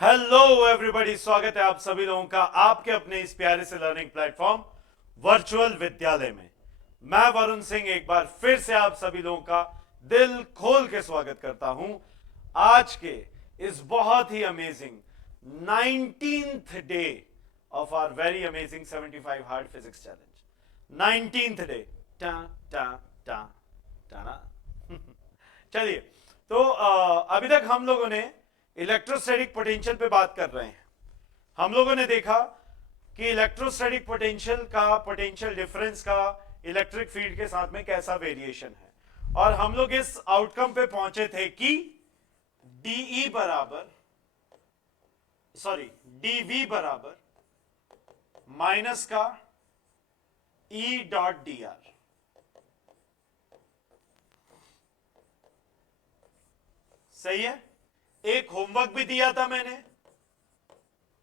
Hello everybody, स्वागत है आप सभी लोगों का आपके अपने इस प्यारे से लर्निंग प्लेटफॉर्म वर्चुअल विद्यालय में। मैं वरुण सिंह एक बार फिर से आप सभी लोगों का दिल खोल के स्वागत करता हूं आज के इस बहुत ही amazing 19th day of our very amazing 75 hard physics challenge. 19th day. टा टा टा टा। चलिए, तो अभी तक हम लोगों ने इलेक्ट्रोस्टैटिक पोटेंशियल पे बात कर रहे हैं। हम लोगों ने देखा कि इलेक्ट्रोस्टैटिक पोटेंशियल का, पोटेंशियल डिफरेंस का इलेक्ट्रिक फील्ड के साथ में कैसा वेरिएशन है, और हम लोग इस आउटकम पे पहुंचे थे कि डीई बराबर, सॉरी, डीवी बराबर माइनस का ई डॉट डी आर। सही है। एक होमवर्क भी दिया था मैंने,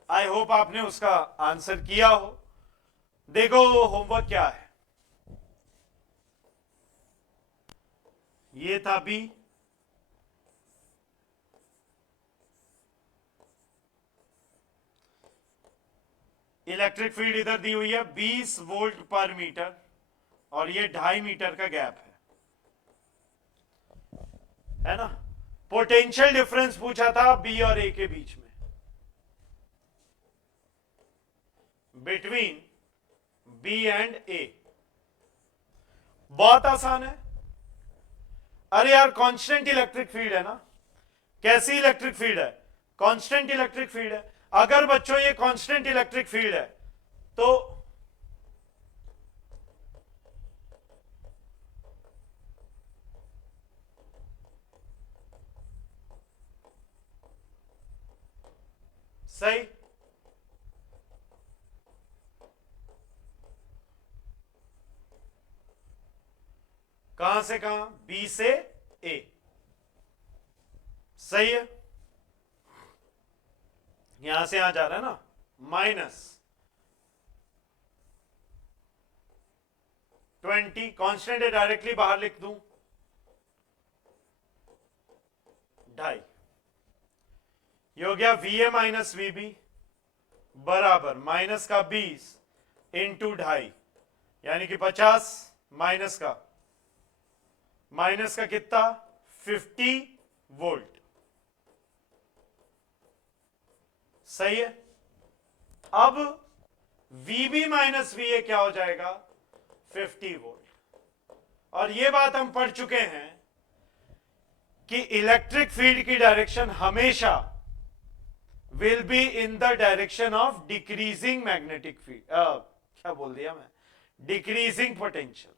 आई होप आपने उसका आंसर किया हो। देखो होमवर्क क्या है। ये था बी, इलेक्ट्रिक फील्ड इधर दी हुई है 20 वोल्ट पर मीटर, और ये 2.5 मीटर का गैप है ना। पोटेंशियल डिफरेंस पूछा था बी और ए के बीच में, बिटवीन बी एंड ए। बहुत आसान है। अरे यार, कांस्टेंट इलेक्ट्रिक फील्ड है ना। कैसी इलेक्ट्रिक फील्ड है? कांस्टेंट इलेक्ट्रिक फील्ड है। अगर बच्चों ये कांस्टेंट इलेक्ट्रिक फील्ड है तो सही। कहां से कहां? बी से ए। सही है। यहां से यहां जा रहा है ना, माइनस 20। कांस्टेंट है, डायरेक्टली बाहर लिख दूं, 2.5। ये हो गया V A minus V B बराबर माइनस का 20 इंटू 2.5, यानी कि 50, माइनस का कितना, 50 वोल्ट। सही है। अब वीबी माइनस वी ए क्या हो जाएगा, 50 वोल्ट। और ये बात हम पढ़ चुके हैं कि इलेक्ट्रिक फील्ड की डायरेक्शन हमेशा will be in the direction of decreasing magnetic field, क्या बोल दिया मैं, डिक्रीजिंग पोटेंशियल,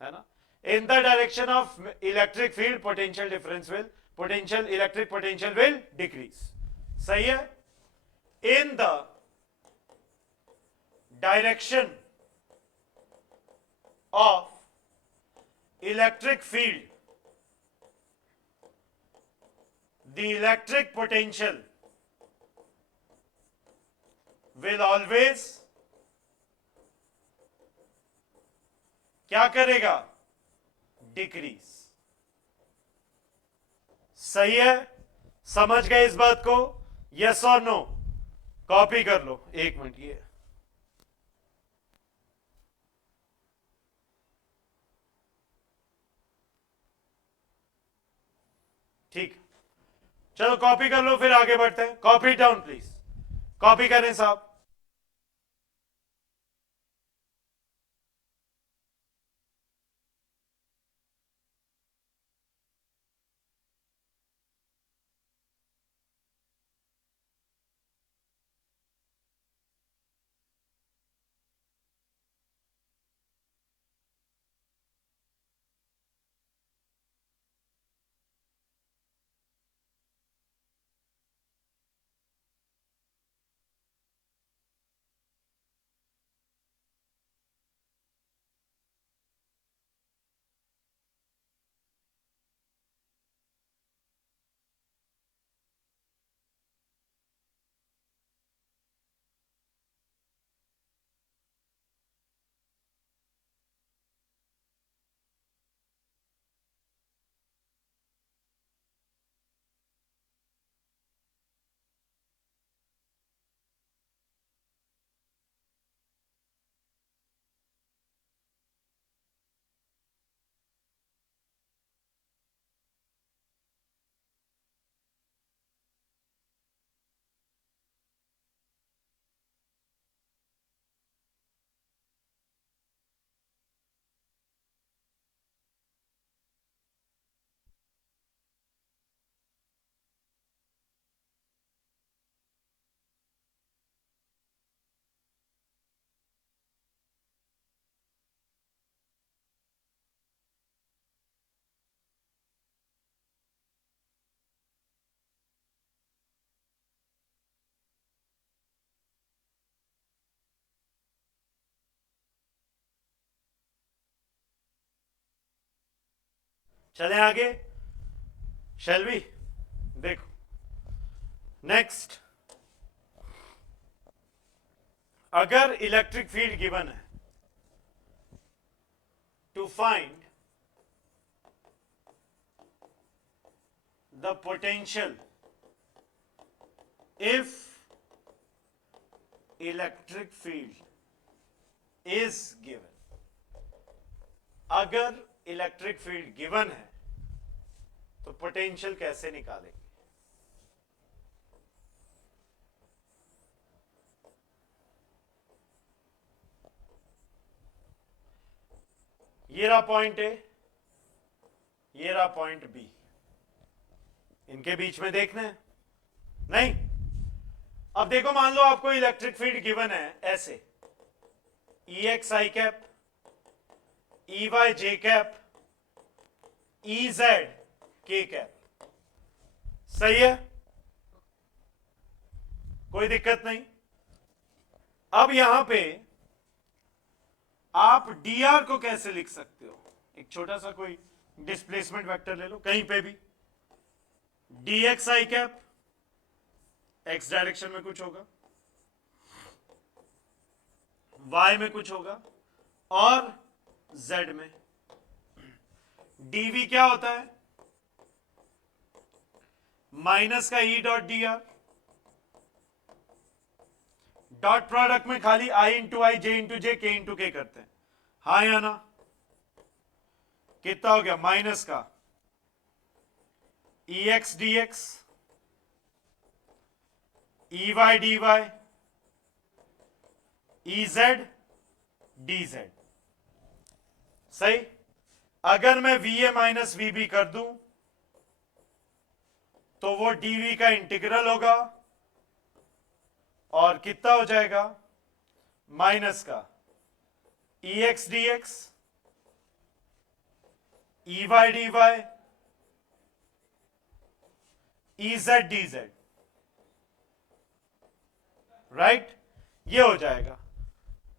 है ना। In the direction of electric field potential difference will, potential, electric potential will decrease. सही है। In the direction of electric field, the electric potential will always क्या करेगा, डिक्रीज। सही है। समझ गए इस बात को? यस और नो? कॉपी कर लो, 1 मिनट ये। ठीक, चलो कॉपी कर लो, फिर आगे बढ़ते हैं। कॉपी डाउन प्लीज, कॉपी करें साहब। चलें आगे, शैल वी? देखो नेक्स्ट, अगर इलेक्ट्रिक फील्ड गिवन है, to find the potential if electric field is given, अगर इलेक्ट्रिक फील्ड गिवन है तो पोटेंशियल कैसे निकालेंगे? ये रहा पॉइंट ए, ये रहा पॉइंट बी, इनके बीच में देखना है नहीं? अब देखो, मान लो आपको इलेक्ट्रिक फील्ड गिवन है ऐसे, ई x i cap, E Y J cap, E Z के कैप, सही है, कोई दिक्कत नहीं। अब यहां पे आप डी आर को कैसे लिख सकते हो? एक छोटा सा कोई डिस्प्लेसमेंट वेक्टर ले लो कहीं पे भी, D x i cap, x direction में कुछ होगा, वाई में कुछ होगा, और जेड में। डीवी क्या होता है? माइनस का ई dot d are, dot product में खाली आई इंटू आई, जे इंटू जे, के इंटू के करते हैं, हाँ या ना? कितना हो गया? माइनस का E X D X, E Y D Y, E Z D Z, सही। अगर मैं V A minus V B कर दूं तो वो डीवी का इंटीग्रल होगा, और कितना हो जाएगा? माइनस का E X D X, E Y D Y, E Z D Z, right? ये हो जाएगा।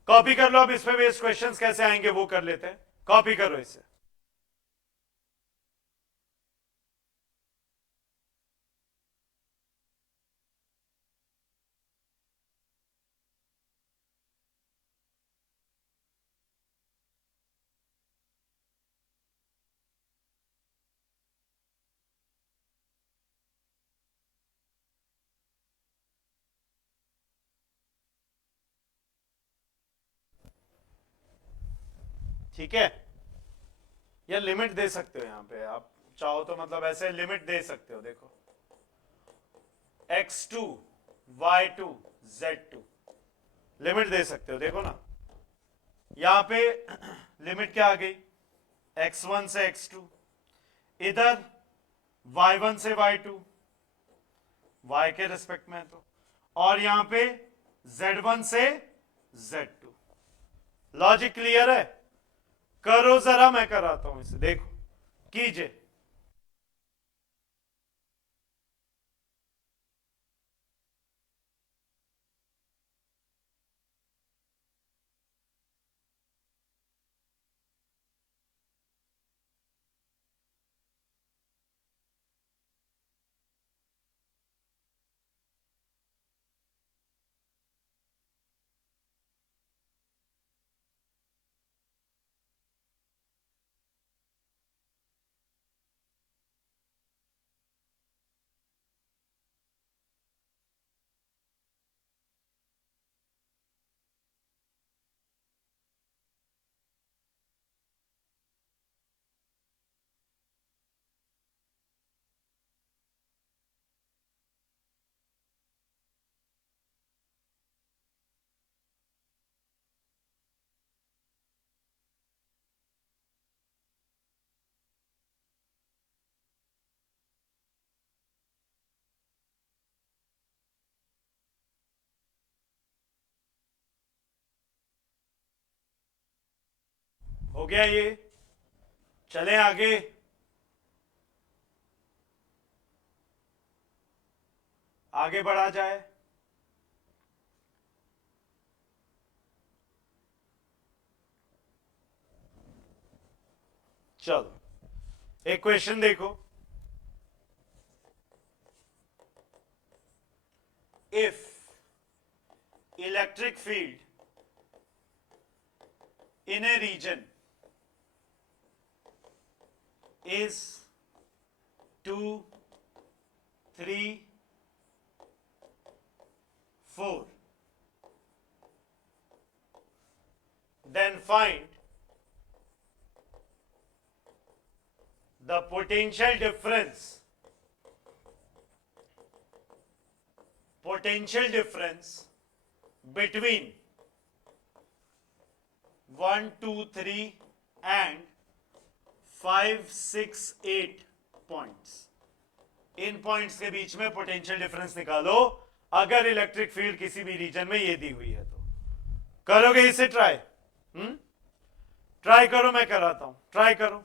कॉपी कर लो। अब इस पे बेस्ड क्वेश्चंस कैसे आएंगे वो कर लेते हैं, कॉपी करो इसे। ठीक है, या लिमिट दे सकते हो यहां पे, आप चाहो तो मतलब ऐसे लिमिट दे सकते हो। देखो x2 y2 z2 लिमिट दे सकते हो, देखो ना यहां पे लिमिट क्या आ गई? x1 से x2, इधर y1 से y2, y के रिस्पेक्ट में तो, और यहां पे z1 से z2। लॉजिक क्लियर है? करो जरा, मैं कराता हूं इसे, देखो कीजिए। हो गया ये? चलें आगे। आगे बढ़ा जाए। चलो एक क्वेश्चन देखो, if electric field in a region is 2, 3, 4, then find the potential difference between 1, 2, 3 and 5, 6, 8 points. In points के बीच में पोटेंशियल डिफरेंस निकालो अगर इलेक्ट्रिक फील्ड किसी भी रीजन में ये दी हुई है तो। करोगे इसे ट्राई? ट्राई करो, मैं कराता हूं, ट्राई करो।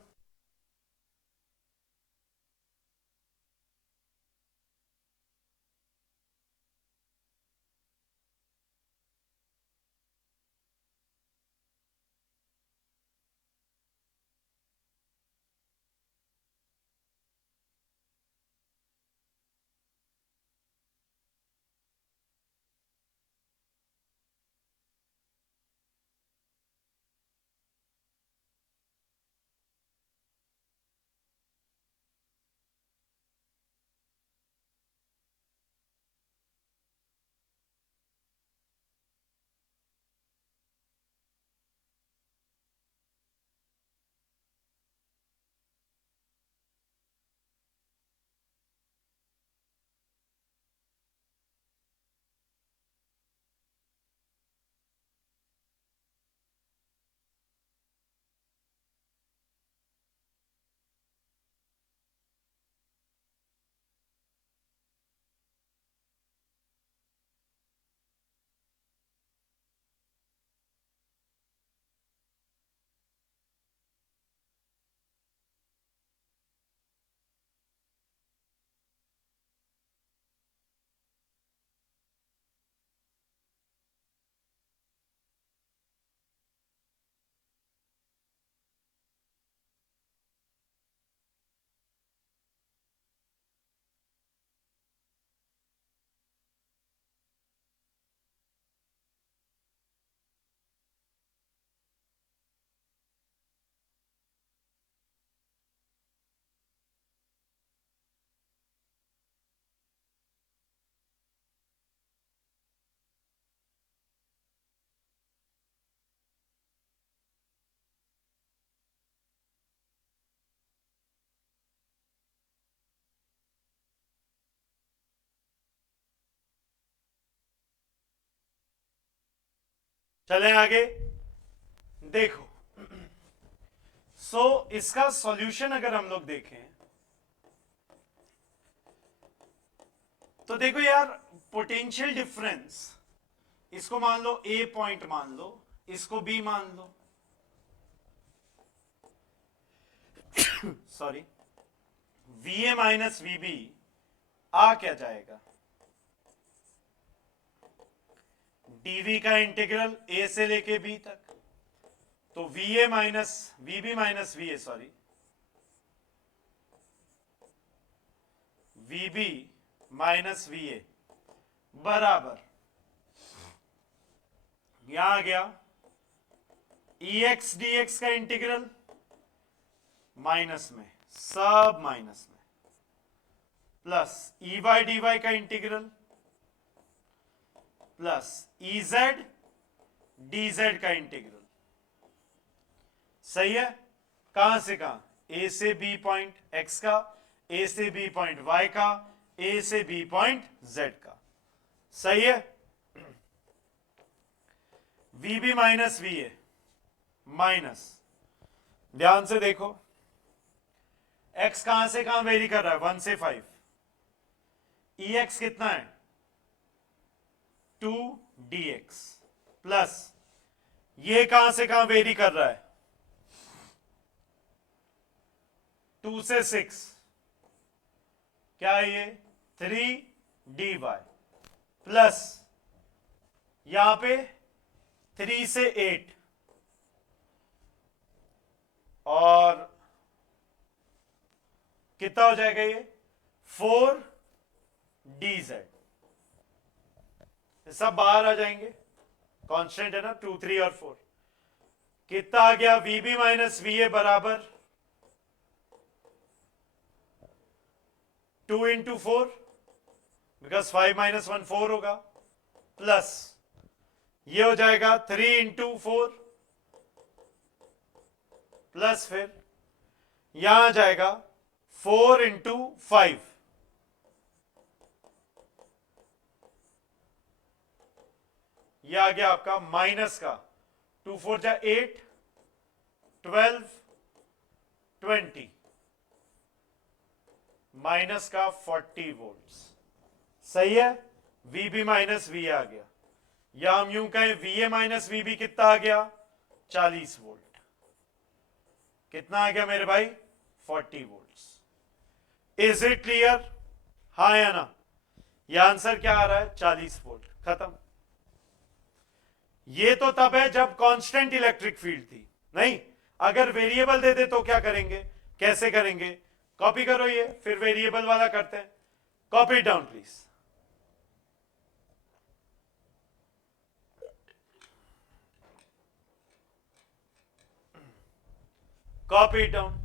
चलें आगे। देखो, इसका सॉल्यूशन अगर हम लोग देखें तो देखो यार, पोटेंशियल डिफरेंस, इसको मान लो ए पॉइंट मान लो, इसको बी मान लो, sorry, V A minus V B आ क्या जाएगा, डीवी का इंटीग्रल ए से लेके बी तक, तो V A minus V B minus V A, sorry, V B minus V A बराबर, यहां आ गया ई एक्स डी एक्स का इंटीग्रल माइनस में, सब माइनस में, plus E Y D Y का integral plus E Z D Z का इंटीग्रल। सही है? कहां से कहां? ए से बी पॉइंट एक्स का, ए से बी पॉइंट वाई का, ए से बी पॉइंट जेड का। सही है? V B minus V A minus, ध्यान से देखो, एक्स कहां से कहां वेरी कर रहा है, 1 से 5, ई एक्स कितना है 2 dx प्लस ये कहां से कहां वेरी कर रहा है 2 से 6, क्या है ये 3 dy प्लस यहां पे 3 से 8 और कितना हो जाएगा ये 4dz, सब बाहर आ जाएंगे, कांस्टेंट है ना 2, 3 और 4। कितना आ गया वीबी माइनस वी ए बराबर 2 इंटू 4, बिकॉज 5 माइनस 1 4 होगा, प्लस ये हो जाएगा 3 इंटू 4, प्लस फिर यहां आ जाएगा 4 इंटू 5, यह आ गया आपका माइनस का 2 4 जा 8, 12, 20, माइनस का 40 वोल्ट। सही है, वीबी माइनस वी आ गया, या हम यूं कहें वीए माइनस वीबी कितना आ गया 40 वोल्ट। कितना आ गया मेरे भाई 40 वोल्ट। Is it clear? हाँ या ना? यह आंसर क्या आ रहा है 40 वोल्ट। खत्म। ये तो तब है जब कांस्टेंट इलेक्ट्रिक फील्ड थी, नहीं अगर वेरिएबल दे दे तो क्या करेंगे, कैसे करेंगे? कॉपी करो ये, फिर वेरिएबल वाला करते हैं। Copy down please. Copy down.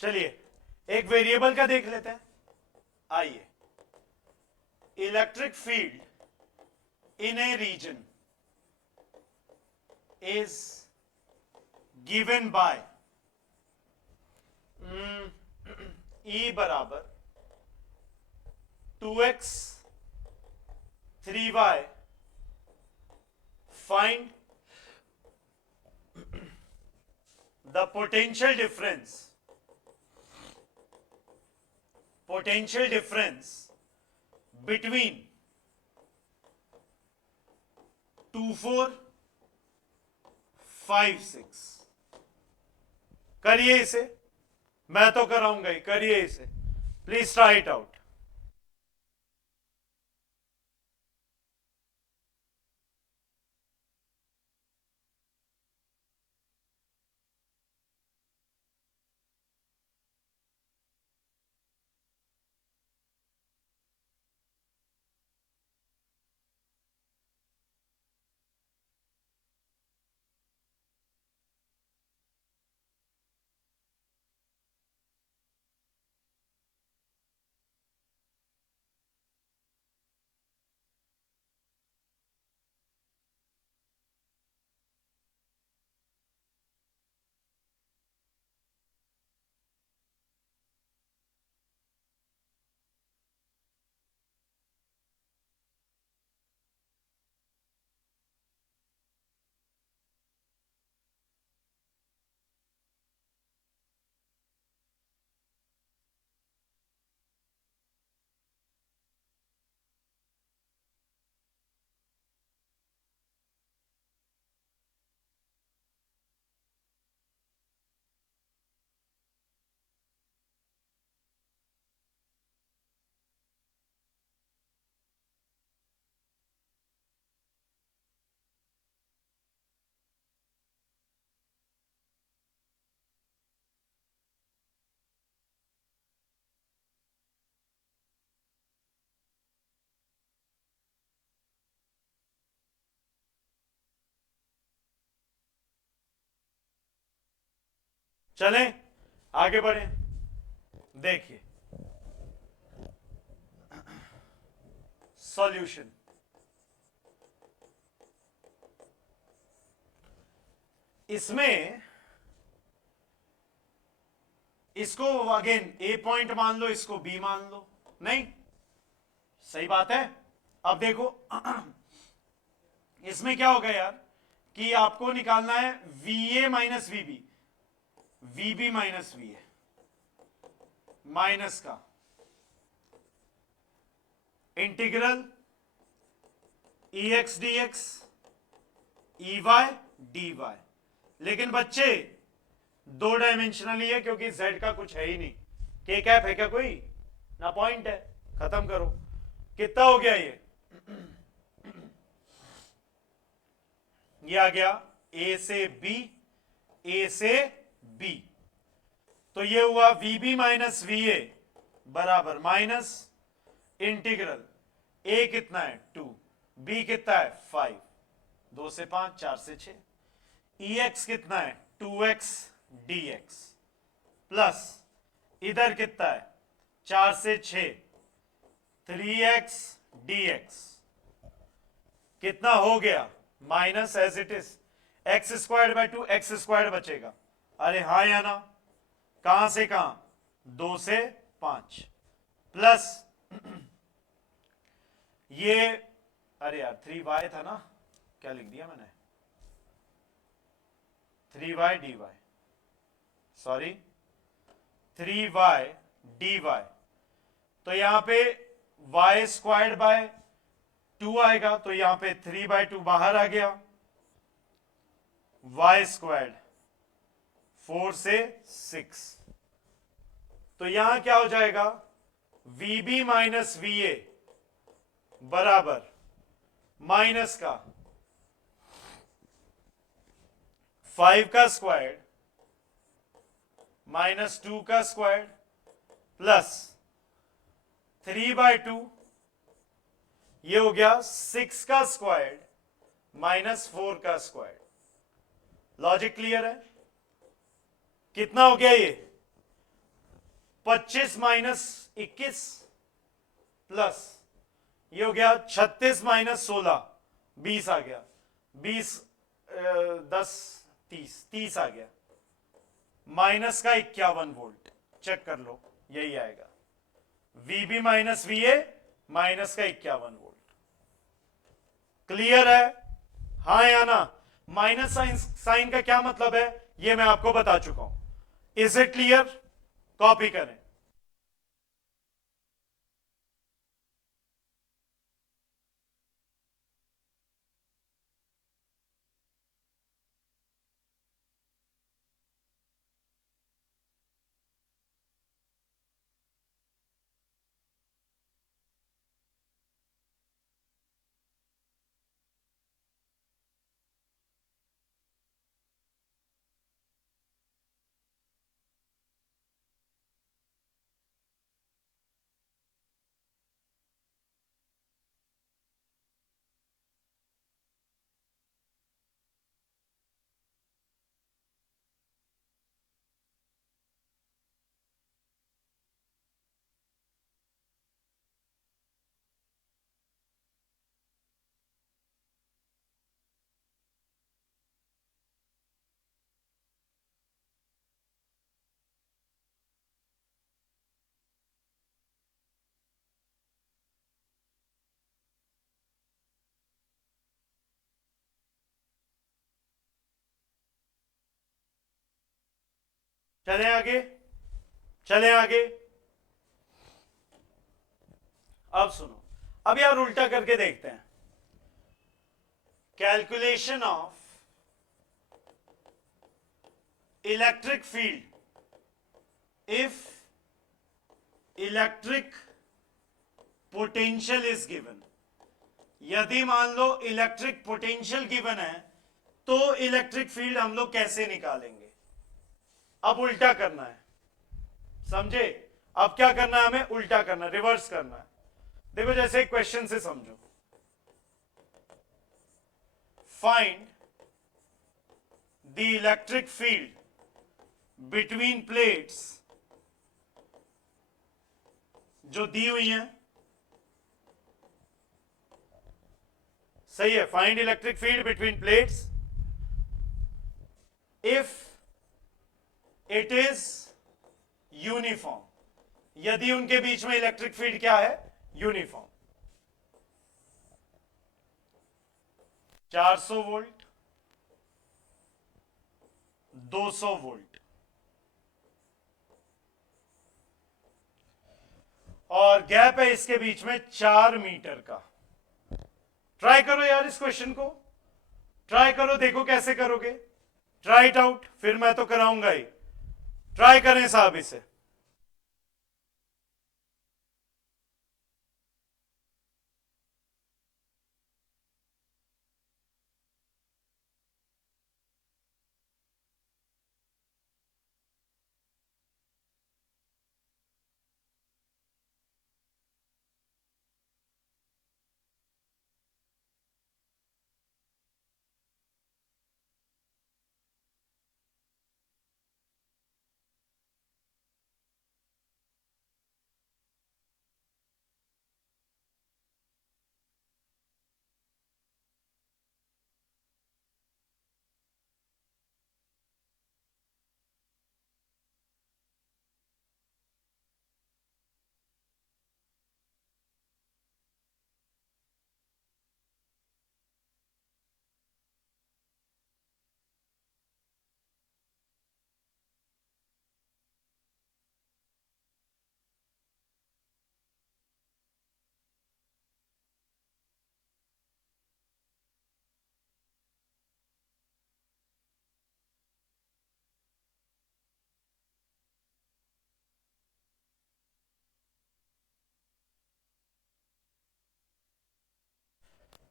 चलिए एक वेरिएबल का देख लेते हैं। आइए, electric field in a region is given by E बराबर 2x 3y, find the potential difference between 2 4 5 6। करिए इसे, मैं तो कराऊंगा ही, करिए इसे प्लीज, ट्राई इट आउट। चलें आगे बढ़े। देखिए सॉल्यूशन, इसमें इसको अगेन ए पॉइंट मान लो, इसको बी मान लो, नहीं सही बात है। अब देखो इसमें क्या होगा यार कि आपको निकालना है V A minus V B, V B minus V A, minus का integral E X D X E Y D Y. लेकिन बच्चे दो डायमेंशनल ही है क्योंकि z का कुछ है ही नहीं। के कैप है क्या कोई ना, पॉइंट है, खत्म करो। कितना हो गया ये आ गया a से b, a से b, तो ये हुआ vb माइनस वी ए बराबर माइनस इंटीग्रल a कितना है 2, b कितना है 5, 2 से 5, 4 से 6, ex कितना है 2x dx प्लस इधर कितना है 4 से 6 3x dx, कितना हो गया minus as it is x squared by 2, x squared बचेगा। अरे हाँ या ना, कहां से कहां 2 से 5 प्लस ये, अरे यार 3y था ना, क्या लिख दिया मैंने 3y dy, sorry 3y dy, तो यहां पे y स्क्वायर्ड बाय 2 आएगा, तो यहां पे 3/2 बाहर आ गया, y स्क्वायर्ड 4 से 6, तो यहां क्या हो जाएगा vb माइनस वी ए बराबर माइनस का 5 का स्क्वायर माइनस 2 का स्क्वायर प्लस 3/2, ये हो गया 6 का स्क्वायर माइनस 4 का स्क्वायर। लॉजिक क्लियर है? कितना हो गया ये 25 माइनस 21 प्लस ये हो गया 36 माइनस 16, 20 आ गया, 20 10 30 आ गया, माइनस का 51 वोल्ट, चेक कर लो यही आएगा वीबी माइनस वी ए माइनस का 51 वोल्ट। क्लियर है हाँ या ना? माइनस साइन का क्या मतलब है ये मैं आपको बता चुका हूं। Is it clear? कॉपी करें। चलें आगे, चलें आगे। अब सुनो, अब यार उल्टा करके देखते हैं। Calculation of electric field if electric potential is given. यदि मान लो इलेक्ट्रिक पोटेंशियल गिवन है तो इलेक्ट्रिक फील्ड हम लोग कैसे निकालेंगे? अब उल्टा करना है, समझे? अब क्या करना है हमें? उल्टा करना, रिवर्स करना है। देखो जैसे एक क्वेश्चन से समझो, find the electric field between plates जो दी हुई हैं, सही है, find electric field between plates if it is uniform, यदि उनके बीच में इलेक्ट्रिक फील्ड क्या है, यूनिफॉर्म। 400 वोल्ट, 200 वोल्ट, और गैप है इसके बीच में 4 मीटर का। ट्राई करो यार इस क्वेश्चन को, ट्राई करो, देखो कैसे करोगे, ट्राई इट आउट, फिर मैं तो कराऊंगा ही, ट्राई करें साहब इसे।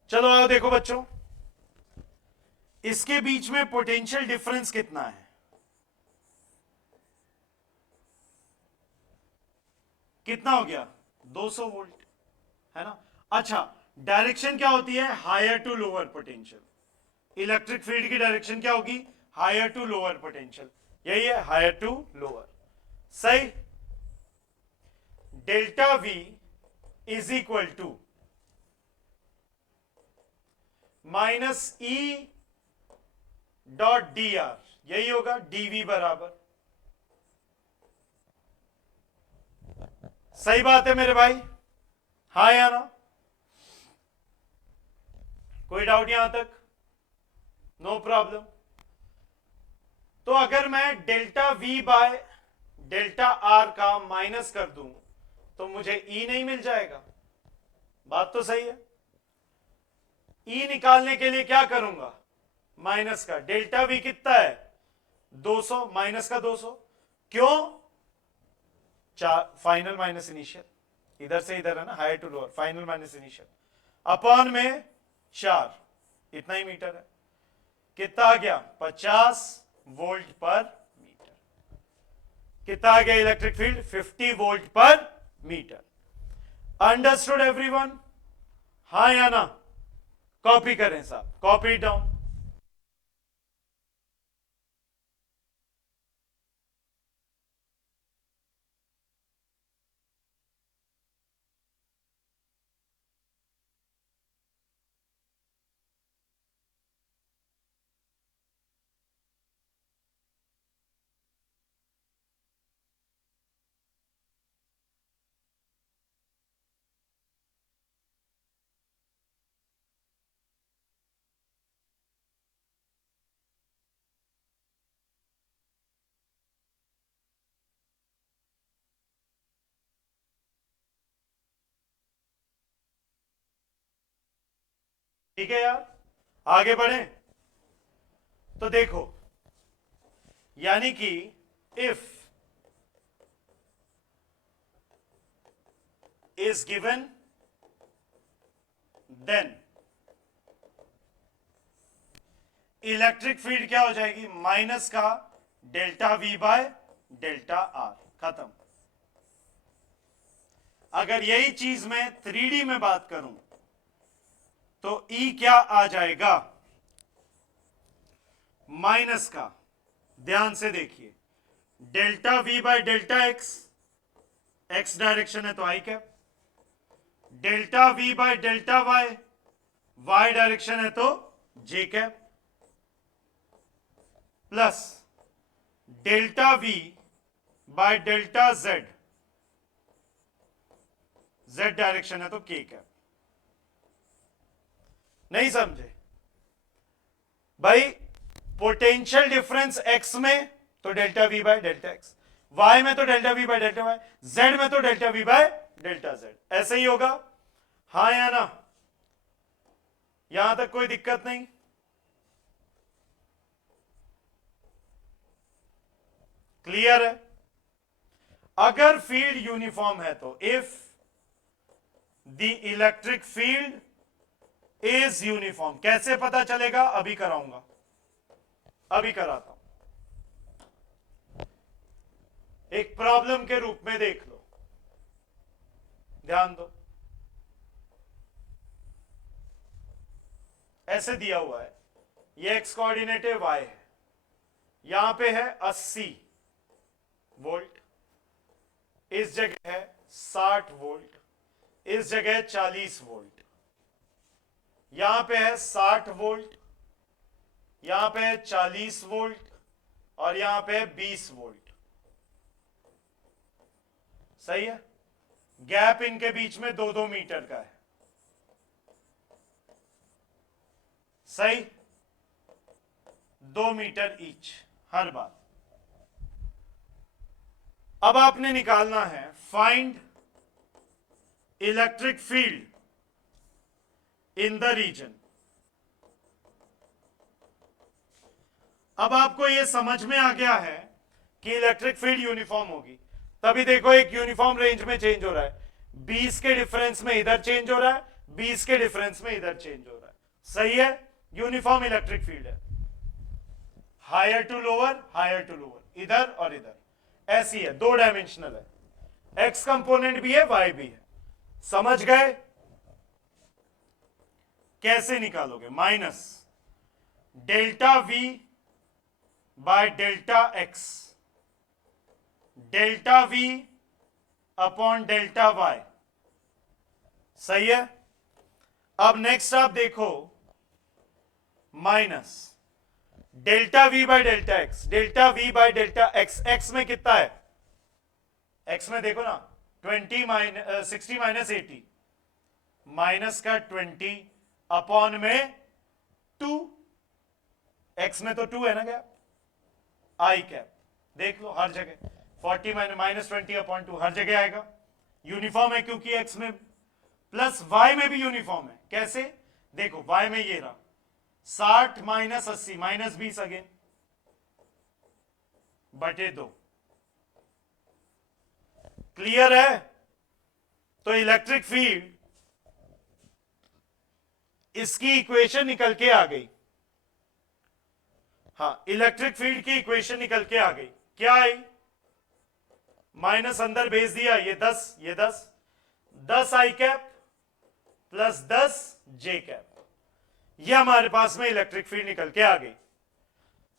चलो आओ देखो बच्चों, इसके बीच में पोटेंशियल डिफरेंस कितना है, कितना हो गया, 200 वोल्ट, है ना। अच्छा, डायरेक्शन क्या होती है, higher to lower potential, electric field की डायरेक्शन क्या होगी, हायर टू लोअर पोटेंशियल, यही है, हायर टू लोअर, सही। Delta V is equal to minus E dot d r, यही होगा, डीवी बराबर, सही बात है मेरे भाई, हाँ या ना, कोई डाउट यहां तक, नो प्रॉब्लम। तो अगर मैं delta V by delta are का माइनस कर दूं तो मुझे ई नहीं मिल जाएगा, बात तो सही है। ई निकालने के लिए क्या करूंगा, माइनस का, डेल्टा वी कितना है 200, माइनस का 200, क्यों, फाइनल माइनस इनिशियल, इधर से इधर है ना, higher to lower, final minus initial, upon में 4, इतना ही मीटर है, कितना आ गया 50 वोल्ट पर मीटर, कितना आ गया इलेक्ट्रिक फील्ड 50 वोल्ट पर मीटर। अंडरस्टूड एवरीवन, हाँ या ना, कॉपी करें साहब, कॉपी डाउन। ठीक है यार, आगे बढ़े, तो देखो, यानी कि if is given then electric field क्या हो जाएगी, माइनस का delta V by delta r, खत्म। अगर यही चीज मैं 3D में बात करूं तो E क्या आ जाएगा, माइनस का, ध्यान से देखिए, delta V by delta x, X direction है तो I cap, delta V by delta Y, Y direction है तो J cap, plus delta V by delta Z, Z direction है तो के कैप। नहीं समझे भाई? पोटेंशियल डिफरेंस एक्स में तो delta V by delta x, y में तो delta V by delta y, z में तो delta V by delta z, ऐसे ही होगा। हाँ या ना? यहां तक कोई दिक्कत नहीं? क्लियर है? अगर फील्ड यूनिफॉर्म है तो, if the electric field is uniform, कैसे पता चलेगा? अभी कराऊंगा, अभी कराता हूं। एक प्रॉब्लम के रूप में देख लो, ध्यान दो। ऐसे दिया हुआ है, ये एक्स कोऑर्डिनेट है, वाई है, यहां पे है 80 वोल्ट, इस जगह है 60 वोल्ट, इस जगह है 40 वोल्ट, यहां पे है 60 वोल्ट, यहां पे है 40 वोल्ट, और यहां पे है 20 वोल्ट। सही है? गैप इनके बीच में 2-2 मीटर का है। सही? 2 मीटर ईच हर बार। अब आपने निकालना है find electric field in the region. अब आपको यह समझ में आ गया है कि इलेक्ट्रिक फील्ड यूनिफॉर्म होगी, तभी देखो एक यूनिफॉर्म रेंज में चेंज हो रहा है, 20 के डिफरेंस में इधर चेंज हो रहा है, 20 के डिफरेंस में इधर चेंज हो रहा है। सही है? यूनिफॉर्म इलेक्ट्रिक फील्ड है, हायर टू लोअर, इधर और इधर, ऐसी है, 2 डायमेंशनल है, एक्स कंपोनेंट भी है, वाई भी है। समझ गए? कैसे निकालोगे? Minus delta V by delta x, delta V upon delta y. सही है? अब नेक्स्ट आप देखो, minus delta V by delta x, delta V by delta x, x में कितना है? एक्स में देखो ना, 60 माइनस 80, माइनस का 20 अपॉन में 2, एक्स में तो 2 है ना गैप, आई कैप। देख लो हर जगह 40 माइनस 20 अपॉन 2 हर जगह आएगा, यूनिफॉर्म है क्योंकि एक्स में, प्लस वाई में भी यूनिफॉर्म है। कैसे? देखो वाई में ये रहा 60 माइनस 80 माइनस 20 अगेन बटे 2। क्लियर है? तो इलेक्ट्रिक फील्ड, इसकी इक्वेशन निकल के आ गई। हाँ, इलेक्ट्रिक फील्ड की इक्वेशन निकल के आ गई। क्या आई? माइनस अंदर भेज दिया, ये 10, ये 10, 10 आई कैप प्लस 10 जे कैप, ये हमारे पास में इलेक्ट्रिक फील्ड निकल के आ गई।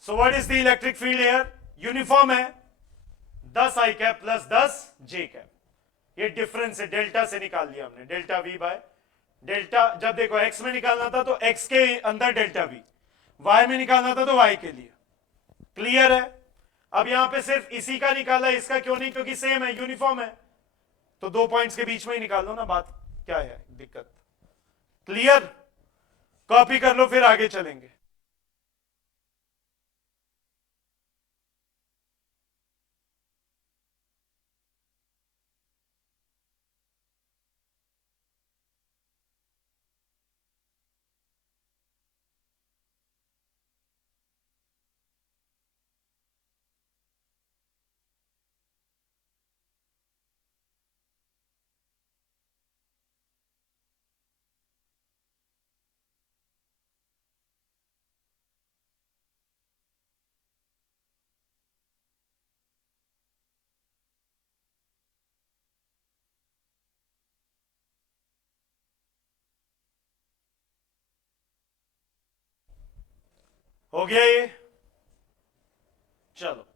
So what is the electric field air? Uniform है, 10 आई कैप प्लस 10 जे कैप, ये डिफरेंस है, डेल्टा से निकाल लिया हमने, डेल्टा वी बाय डेल्टा। जब देखो एक्स में निकालना था तो एक्स के अंदर डेल्टा वी, वाई में निकालना था तो वाई के लिए। क्लियर है? अब यहां पे सिर्फ इसी का निकाला, इसका क्यों नहीं? क्योंकि सेम है, यूनिफॉर्म है, तो 2 पॉइंट्स के बीच में ही निकाल दो ना, बात क्या है दिक्कत? क्लियर? कॉपी कर लो, फिर आगे चलेंगे। हो गया ये? चलो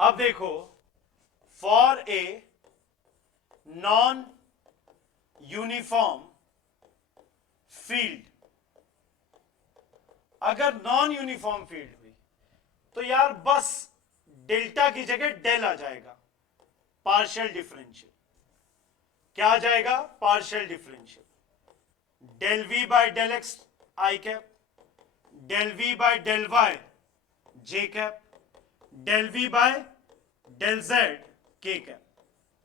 अब देखो, for a non uniform field, अगर नॉन यूनिफॉर्म फील्ड हुई तो यार बस डेल्टा की जगह डेल आ जाएगा, पार्शियल डिफरेंशियल। क्या आ जाएगा? Partial differential. Del V by del x i cap, del V by del Y J cap, del V by del Z के कैप,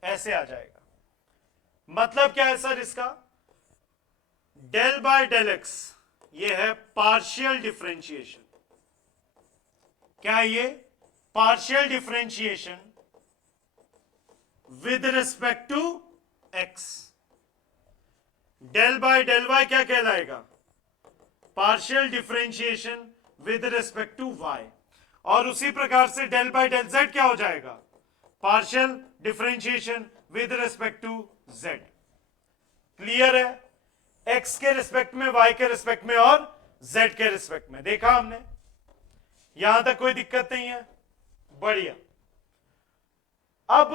ऐसे आ जाएगा। मतलब क्या है सर इसका? डेल बाय डेल एक्स ये है पार्शियल डिफरेंशिएशन। क्या है ये? Partial differentiation with respect to x. Del by del y क्या कहलाएगा? Partial differentiation with respect to y. और उसी प्रकार से डेल बाय डेल जेड क्या हो जाएगा? Partial differentiation with respect to z. Clear है? एक्स के रिस्पेक्ट में, वाई के रिस्पेक्ट में और जेड के रिस्पेक्ट में। देखा हमने? यहां तक कोई दिक्कत नहीं है? बढ़िया। अब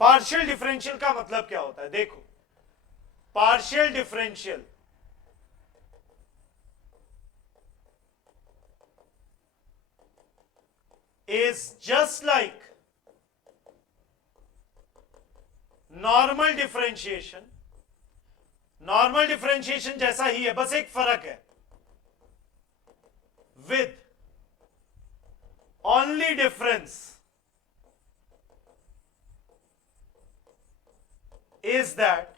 पार्शियल डिफरेंशियल का मतलब क्या होता है? देखो, partial differential is just like normal differentiation। Normal differentiation जैसा ही है, बस एक फर्क है, with only difference is that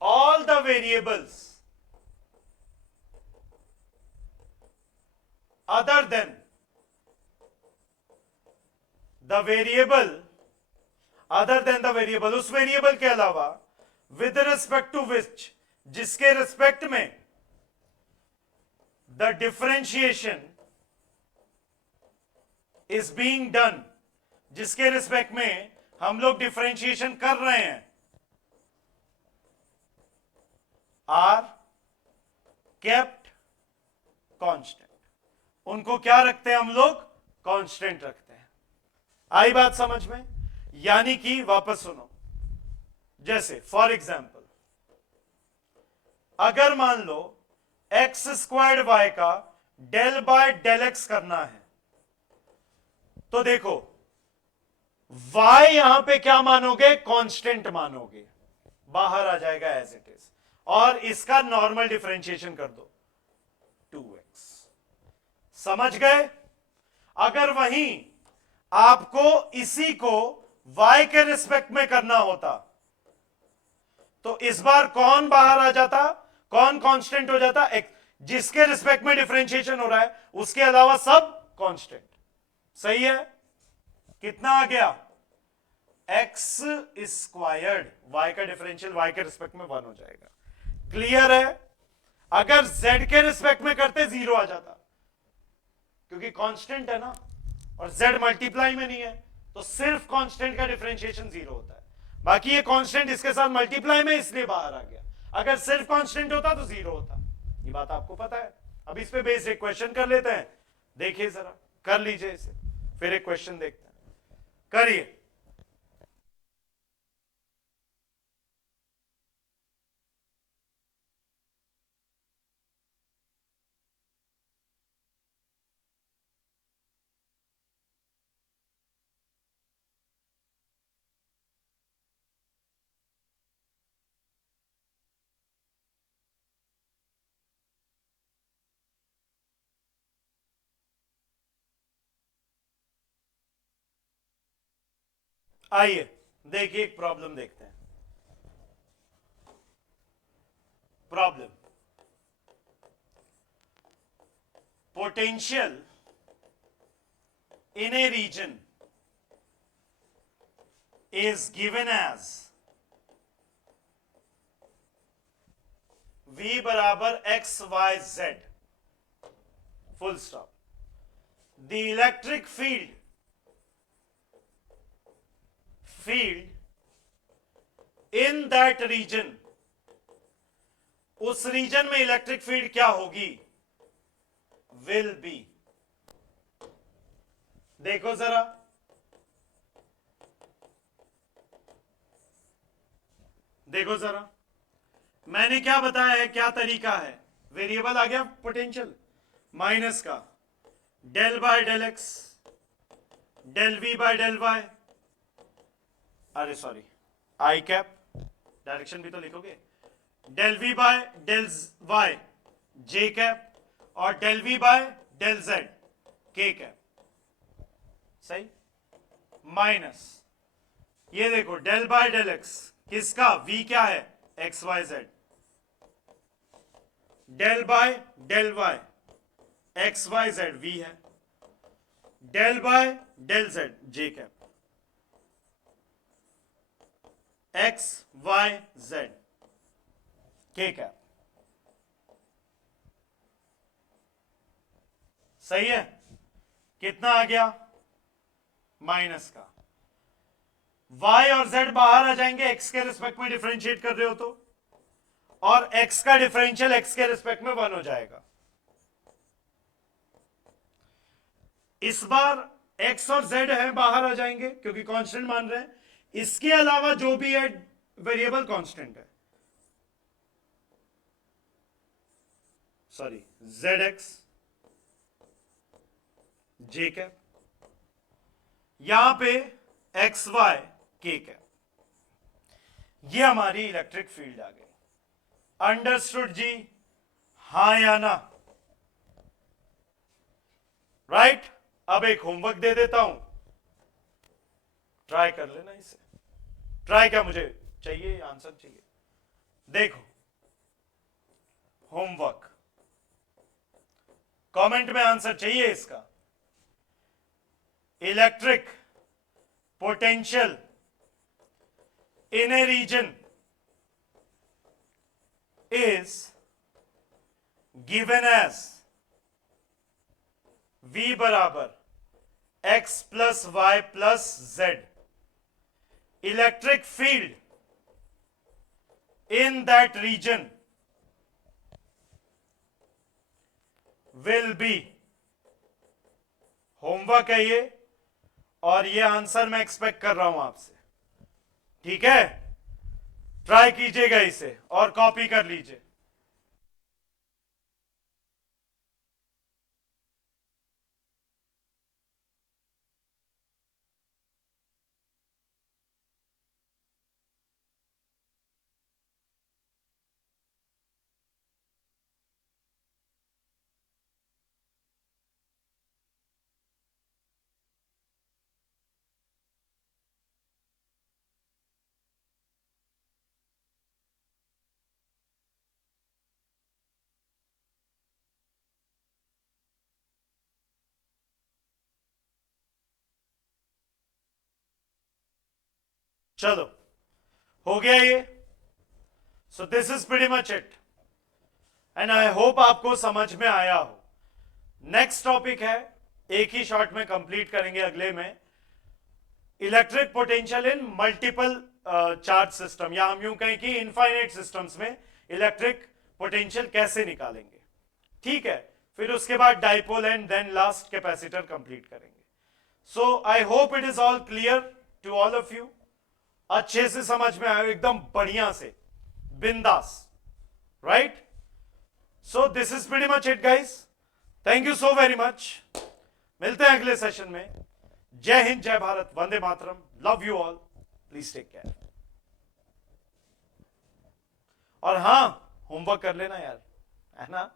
all the variables other than the variable, उस वेरिएबल के अलावा, विद रिस्पेक्ट टू विच, जिसके रिस्पेक्ट में the differentiation is being done, जिसके रिस्पेक्ट में हम लोग डिफरेंशिएशन कर रहे हैं, आर केप्ट कांस्टेंट। उनको क्या रखते हैं हम लोग? कांस्टेंट रखते हैं। आई बात समझ में? यानी कि वापस सुनो, जैसे फॉर एग्जाम्पल, अगर मान लो एक्स स्क्वायर्ड वाई का डेल बाय डेल एक्स करना है, तो देखो y यहां पे क्या मानोगे? कांस्टेंट मानोगे, बाहर आ जाएगा एज इट इज, और इसका नॉर्मल डिफरेंशिएशन कर दो 2x। समझ गए? अगर वहीं आपको इसी को y के रिस्पेक्ट में करना होता तो इस बार कौन बाहर आ जाता? कौन कांस्टेंट हो जाता? x। जिसके रिस्पेक्ट में डिफरेंशिएशन हो रहा है उसके अलावा सब कांस्टेंट। सही है? कितना आ गया? एक्स स्क्वायर्ड, वाई का डिफरेंशियल वाई के रिस्पेक्ट में 1 हो जाएगा। क्लियर है? अगर z के रिस्पेक्ट में करते 0 आ जाता, क्योंकि कांस्टेंट है ना, और z मल्टीप्लाई में नहीं है, तो सिर्फ कांस्टेंट का डिफरेंशिएशन 0 होता है। बाकी ये कांस्टेंट इसके साथ मल्टीप्लाई में, इसलिए बाहर आ गया। अगर सिर्फ कांस्टेंट होता तो 0 होता। ये बात आपको पता है? अब इस पे बेस्ड एक क्वेश्चन कर लेते हैं। देखिए जरा, कर लीजिए इसे, फिर एक क्वेश्चन देखते हैं। करिए। आइए देखिए, एक प्रॉब्लम देखते हैं। Problem, potential in a region is given as V बराबर x y z, full stop. The electric field in that region, उस रीजन में इलेक्ट्रिक फील्ड क्या होगी? Will be। देखो जरा, देखो जरा, मैंने क्या बताया है, क्या तरीका है। वेरिएबल आ गया पोटेंशियल, माइनस का del by del X, del V by del Y, अरे सॉरी, आई कैप, डायरेक्शन भी तो लिखोगे, del V by del Y J cap, और del V by del Z के कैप, सही, माइनस ये देखो डेल बाय डेल एक्स, किसका, v क्या है, X Y Z, del by del Y X Y Z V है, del by del Z J cap, x Y Z के cap, सही है। कितना आ गया, माइनस का, y और z बाहर आ जाएंगे, x के रिस्पेक्ट में डिफरेंशिएट कर रहे हो तो, और x का डिफरेंशियल x के रिस्पेक्ट में 1 हो जाएगा। इस बार x और z है बाहर आ जाएंगे क्योंकि कांस्टेंट मान रहे हैं, इसके अलावा जो भी है वेरिएबल कांस्टेंट है, सॉरी zx j कैप, यहां पे एक्स वाई के कैप, ये हमारी इलेक्ट्रिक फील्ड आ गई। अंडरस्टूड जी, हां या ना, राइट। अब एक होमवर्क दे देता हूं, ट्राई कर लेना इसे। ट्राई क्या, मुझे चाहिए आंसर चाहिए। देखो होमवर्क, कमेंट में आंसर चाहिए इसका। Electric potential in a region is given as v बराबर x plus y plus z. Electric field in that region will be, homework है ये, और ये आंसर मैं एक्सपेक्ट कर रहा हूं आपसे, ठीक है। ट्राई कीजिएगा इसे और कॉपी कर लीजिए। चलो, हो गया ये। सो this is pretty much it, and I hope आपको समझ में आया हो। नेक्स्ट टॉपिक है, एक ही शॉट में कंप्लीट करेंगे अगले में, electric potential in multiple charge system, या हम यूं कहें कि इनफाइनाइट सिस्टम्स में इलेक्ट्रिक पोटेंशियल कैसे निकालेंगे, ठीक है। फिर उसके बाद dipole and then last capacitor complete करेंगे। So I hope it is all clear to all of you, अच्छे से समझ में आए, एकदम बढ़िया से, बिंदास, right. So this is pretty much it guys, thank you so very much. मिलते हैं अगले सेशन में। जय हिंद, जय Bharat, Vande Mataram, love you all, please take care. और हां, होमवर्क कर लेना यार, है ना।